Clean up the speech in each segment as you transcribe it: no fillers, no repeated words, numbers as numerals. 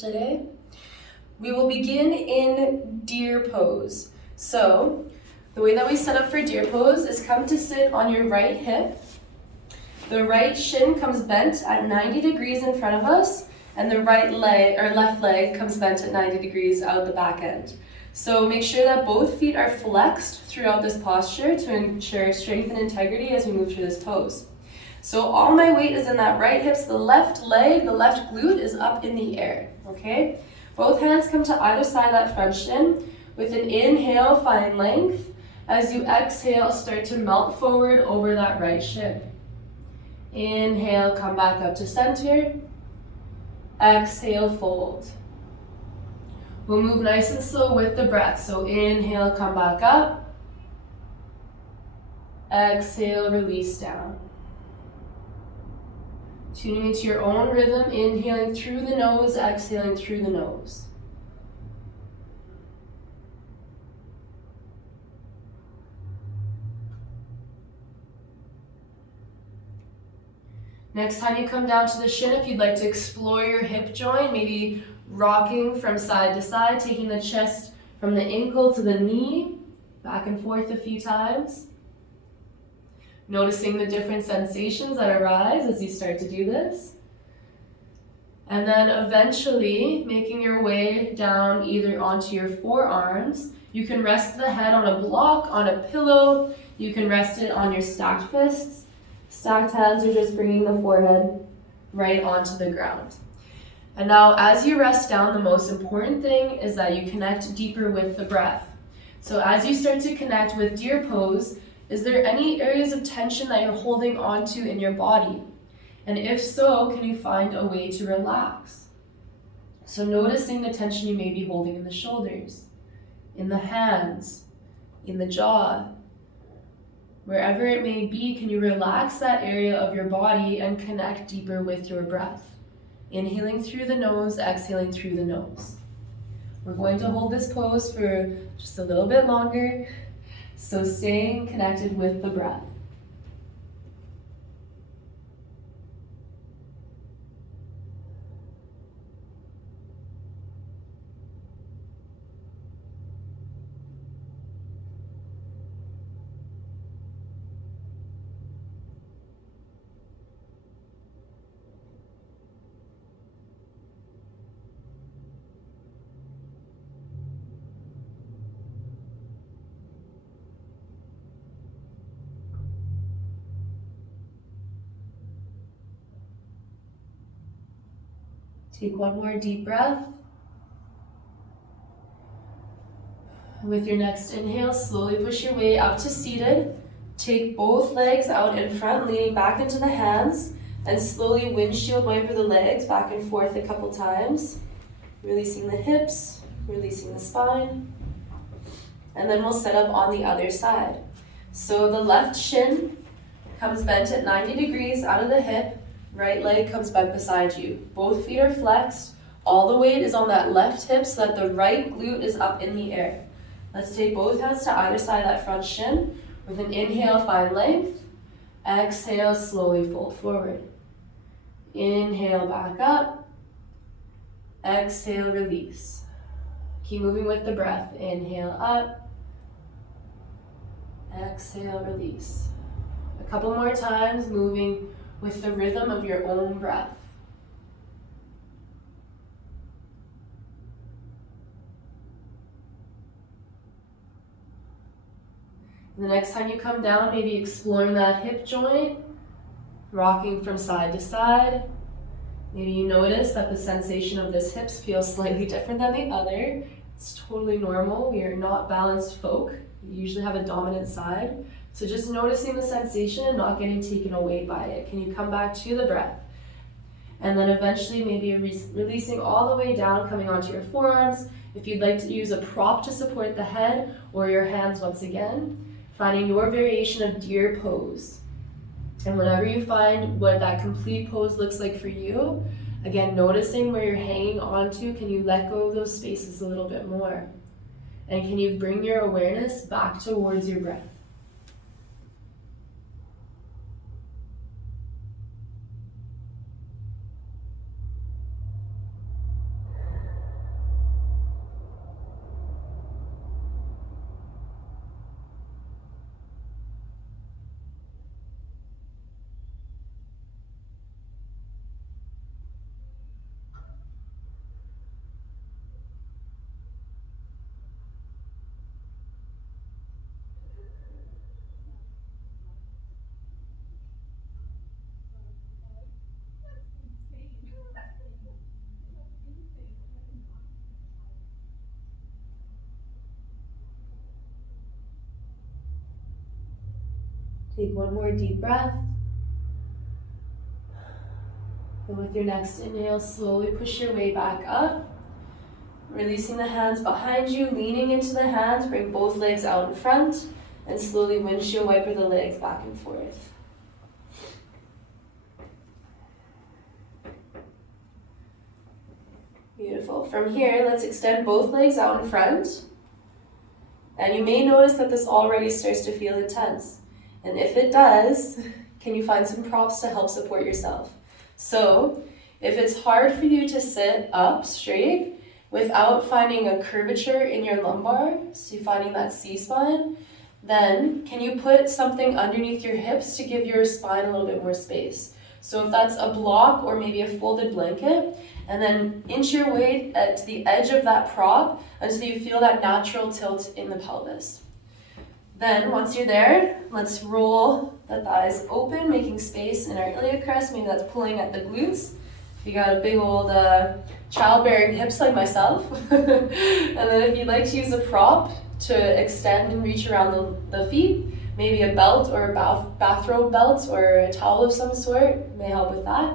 today. We will begin in deer pose. So the way that we set up for deer pose is come to sit on your right hip. The right shin comes bent at 90 degrees in front of us, and the right leg or left leg comes bent at 90 degrees out the back end. So make sure that both feet are flexed throughout this posture to ensure strength and integrity as we move through this pose. So all my weight is in that right hip, so the left leg, the left glute is up in the air, okay? Both hands come to either side of that front shin. With an inhale, find length. As you exhale, start to melt forward over that right shin. Inhale, come back up to center. Exhale, fold. We'll move nice and slow with the breath. So inhale, come back up. Exhale, release down. Tuning into your own rhythm, inhaling through the nose, exhaling through the nose. Next time you come down to the shin, if you'd like to explore your hip joint, maybe rocking from side to side, taking the chest from the ankle to the knee, back and forth a few times. Noticing the different sensations that arise as you start to do this. And then eventually making your way down either onto your forearms. You can rest the head on a block, on a pillow. You can rest it on your stacked fists. Stacked hands are just bringing the forehead right onto the ground. And now as you rest down, the most important thing is that you connect deeper with the breath. So as you start to connect with deer pose, is there any areas of tension that you're holding onto in your body? And if so, can you find a way to relax? So noticing the tension you may be holding in the shoulders, in the hands, in the jaw. Wherever it may be, can you relax that area of your body and connect deeper with your breath? Inhaling through the nose, exhaling through the nose. We're going to hold this pose for just a little bit longer, so staying connected with the breath. Take one more deep breath. With your next inhale, slowly push your way up to seated. Take both legs out in front, leaning back into the hands, and slowly windshield wiper the legs back and forth a couple times. Releasing the hips, releasing the spine. And then we'll set up on the other side. So the left shin comes bent at 90 degrees out of the hip. Right leg comes bent beside you. Both feet are flexed. All the weight is on that left hip so that the right glute is up in the air. Let's take both hands to either side of that front shin. With an inhale, find length. Exhale, slowly fold forward. Inhale, back up. Exhale, release. Keep moving with the breath. Inhale, up. Exhale, release. A couple more times, moving with the rhythm of your own breath. And the next time you come down, maybe exploring that hip joint, rocking from side to side. Maybe you notice that the sensation of this hips feels slightly different than the other. It's totally normal. We are not balanced folk. We usually have a dominant side. So just noticing the sensation and not getting taken away by it. Can you come back to the breath? And then eventually maybe releasing all the way down, coming onto your forearms. If you'd like to use a prop to support the head or your hands once again, finding your variation of deer pose. And whenever you find what that complete pose looks like for you, again, noticing where you're hanging onto, can you let go of those spaces a little bit more? And can you bring your awareness back towards your breath? Take one more deep breath. And with your next inhale, slowly push your way back up. Releasing the hands behind you, leaning into the hands, bring both legs out in front, and slowly windshield wiper the legs back and forth. Beautiful. From here, let's extend both legs out in front. And you may notice that this already starts to feel intense. And if it does, can you find some props to help support yourself? So, if it's hard for you to sit up straight without finding a curvature in your lumbar, so you're finding that C-spine, then can you put something underneath your hips to give your spine a little bit more space? So if that's a block or maybe a folded blanket, and then inch your way to the edge of that prop until you feel that natural tilt in the pelvis. Then once you're there, let's roll the thighs open, making space in our iliac crest. Maybe that's pulling at the glutes. If you got a big old childbearing hips like myself. And then if you'd like to use a prop to extend and reach around the feet, maybe a belt or a bathrobe belt or a towel of some sort may help with that.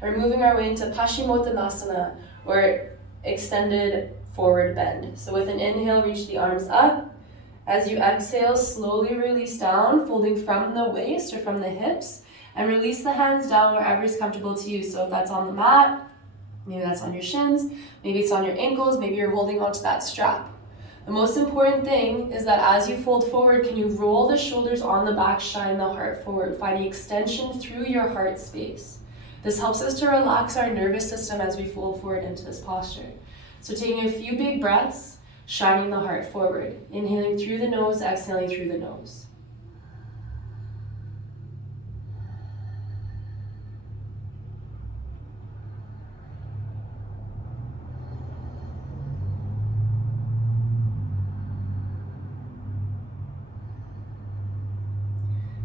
We're moving our way into Paschimottanasana, or extended forward bend. So with an inhale, reach the arms up. As you exhale, slowly release down, folding from the waist or from the hips, and release the hands down wherever is comfortable to you. So if that's on the mat, maybe that's on your shins, maybe it's on your ankles, maybe you're holding onto that strap. The most important thing is that as you fold forward, can you roll the shoulders on the back, shine the heart forward, finding extension through your heart space. This helps us to relax our nervous system as we fold forward into this posture. So taking a few big breaths, shining the heart forward. Inhaling through the nose, exhaling through the nose.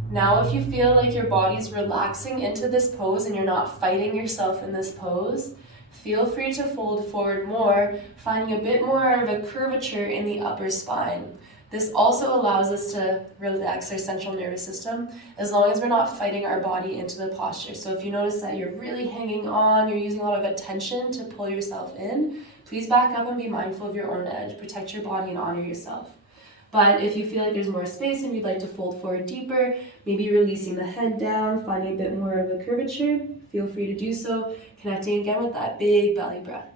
Now if you feel like your body's relaxing into this pose and you're not fighting yourself in this pose, feel free to fold forward more, finding a bit more of a curvature in the upper spine. This also allows us to relax our central nervous system as long as we're not fighting our body into the posture. So if you notice that you're really hanging on, you're using a lot of attention to pull yourself in, please back up and be mindful of your own edge. Protect your body and honor yourself. But if you feel like there's more space and you'd like to fold forward deeper, maybe releasing the head down, finding a bit more of a curvature, feel free to do so, connecting again with that big belly breath.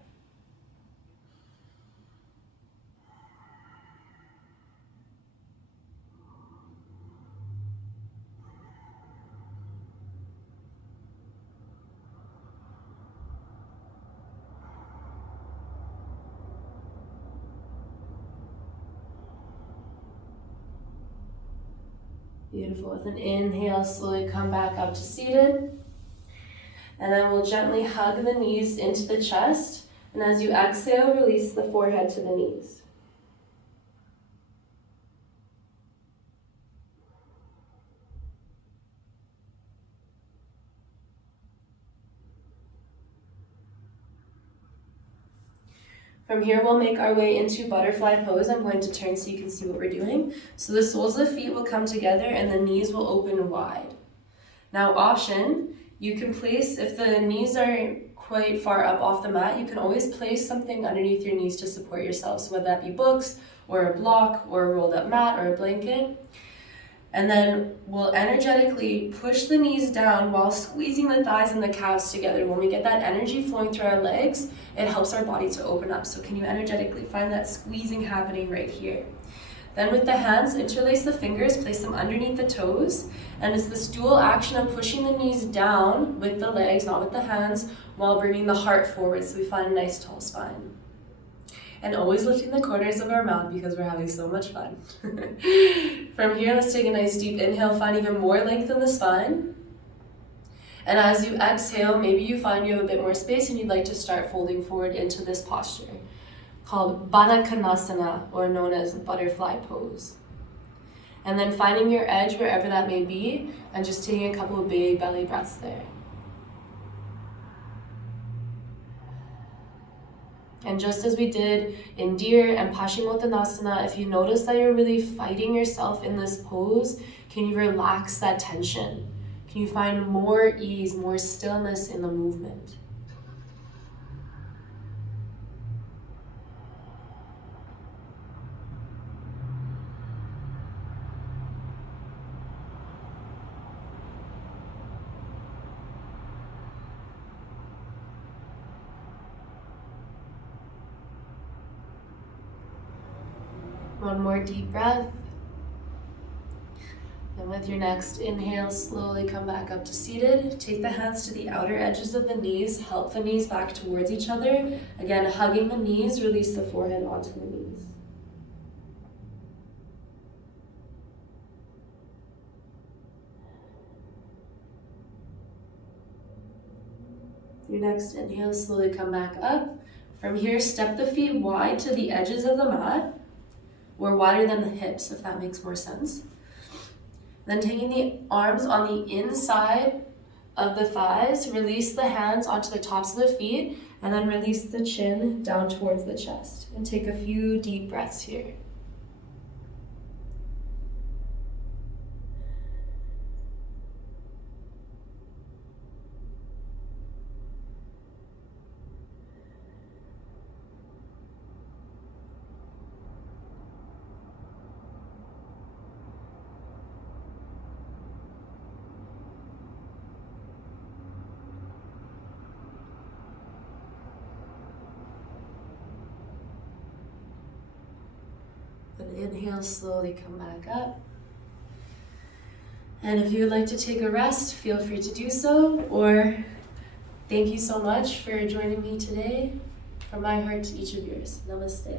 Beautiful. With an inhale, slowly come back up to seated. And then we'll gently hug the knees into the chest. And as you exhale, release the forehead to the knees. From here, we'll make our way into butterfly pose. I'm going to turn so you can see what we're doing. So the soles of the feet will come together and the knees will open wide. Now option, you can place, if the knees are quite far up off the mat, you can always place something underneath your knees to support yourself. So whether that be books or a block or a rolled up mat or a blanket. And then we'll energetically push the knees down while squeezing the thighs and the calves together. When we get that energy flowing through our legs, it helps our body to open up. So can you energetically find that squeezing happening right here? Then with the hands, interlace the fingers, place them underneath the toes. And it's this dual action of pushing the knees down with the legs, not with the hands, while bringing the heart forward so we find a nice tall spine. And always lifting the corners of our mouth because we're having so much fun. From here, let's take a nice deep inhale, find even more length in the spine. And as you exhale, maybe you find you have a bit more space and you'd like to start folding forward into this posture called Baddha Konasana, or known as butterfly pose. And then finding your edge wherever that may be and just taking a couple of big belly breaths there. And just as we did in Deer and Paschimottanasana, if you notice that you're really fighting yourself in this pose, can you relax that tension? Can you find more ease, more stillness in the movement? One more deep breath. And with your next inhale, slowly come back up to seated. Take the hands to the outer edges of the knees. Help the knees back towards each other. Again, hugging the knees, release the forehead onto the knees. Your next inhale, slowly come back up. From here, step the feet wide to the edges of the mat, or wider than the hips, if that makes more sense. Then taking the arms on the inside of the thighs, release the hands onto the tops of the feet, and then release the chin down towards the chest. And take a few deep breaths here. And inhale, slowly come back up. And if you would like to take a rest, feel free to do so, or thank you so much for joining me today. From my heart to each of yours. Namaste.